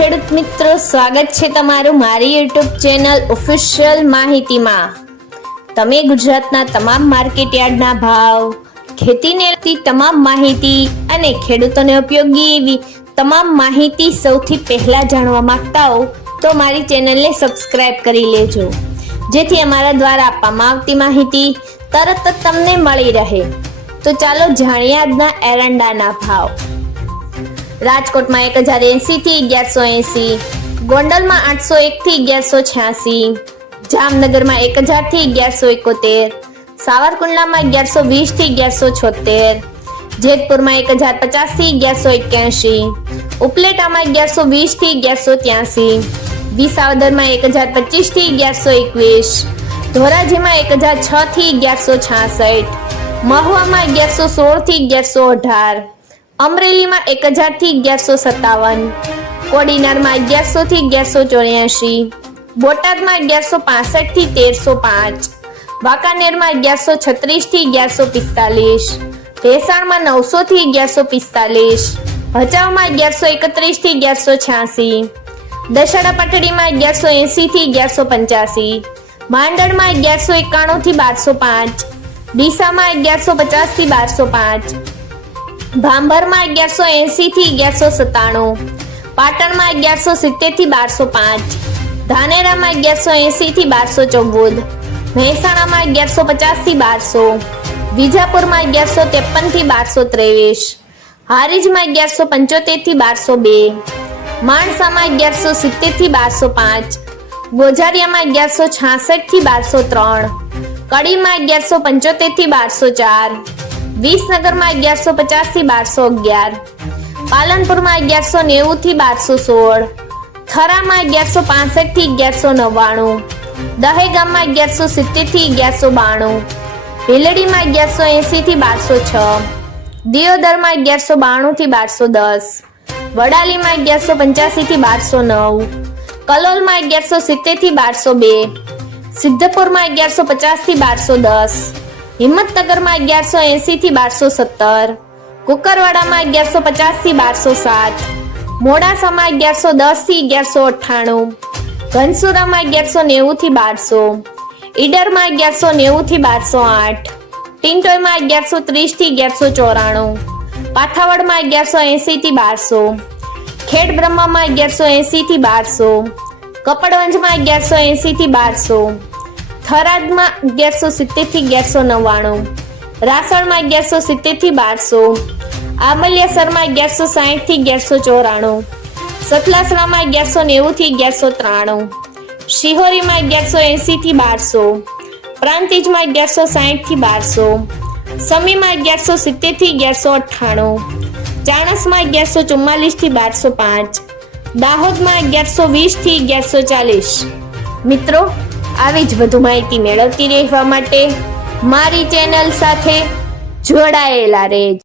ખેડૂત મિત્રો, સ્વાગત છે તમારું મારી યુટ્યુબ ચેનલ ઓફિશિયલ માહિતીમાં। તમે ગુજરાતના તમામ માર્કેટ યાર્ડના ભાવ, ખેતીને લગતી તમામ માહિતી અને ખેડૂતોને ઉપયોગી એવી તમામ માહિતી સૌથી પહેલા જાણવા માંગતા હો તો મારી ચેનલને સબસ્ક્રાઇબ કરી લેજો, જેથી અમારા દ્વારા આપવામાં આવતી માહિતી તરત જ તમને મળી રહે। તો ચાલો જાણીએ આજના એરંડાના ભાવ। રાજકોટ में 1080 थी 1180, गोंडल में 801 थी 1186, जामनगर में 1000 थी 1171, सावरकुंडला में 1120 थी 1176, जेतपुर में 1050 थी 1181, उपलेटा में 1120 थी 1183, विसावदर में 1025 थी 1121, धोराजी में 1006 थी 1166, महुआ में 1116 थी 1118, अमरेली में 1000 थी 1157, कोडीनार में 1100 थी 1184, बोटाद में 1165 थी 1305, वाकानेर में 1136 थी 1145, भेसाण में 900 थी 1145, भचाउ में 1131 थी 1186, दशहरा पटड़ी में 1180 थी 1185, मांडल में 1191 थी 1205, डीसा में 1150 थी 1205, भांभर में 1180 थी 1197, पाटण में 1170 थी 1205, धानेरा में 1180 थी 1214, મહેસાણા में 1150 थी 1200, विजापुर में 1153 थी 1223, हारीज में 1175 थी 1202, माणसा में 1170 थी 1205, गोझारिया में 1166 थी 1203, कड़ी में 1175 थी 1204, विसनगर में 1150 थी 1211, पालनपुर में 1190 थी 1216, थरा में 1165 थी 1199, दहेगाम में 1170 थी 1192, भीलड़ी में 1180 थी 1206, दियोदर में 1192 थी 1210, वडाली में 1185 थी 1209, कलोल में 1170 थी 1202, सिद्धपुर में 1150 थी 1210, हिम्मतनगर में 1180 थी 1270, कुकरवाड़ा में 1150 थी 1207, मोडासा में 1110 थी 1198, घनसुरा में 1190 थी 1200, ईडर में 1190 थी 1208, टिंटोय में 1130 थी 1194, पाथावड़ में 1180 थी 1200, खेड़ ब्रह्मा में 1180 थी 1200, कपड़वंज में 1180 थी 1200, थराद में 1170 थी 1199, रासण में 1170 थी 1200, आमलियासर में 1160 थी 1194, सतलासरा में 1190 थी 1193, शिहोरी में 1180 थी 1200, प्रांतिज में 1160 थी 1200, समी में 1170 थी 1198, चाणस में 1144 थी 1205, दाहोद में 1120 थी 1140। मित्रों, આવી જ વધુ માહિતી મેળવતી રહેવા માટે મારી ચેનલ સાથે જોડાયેલા રહેજો।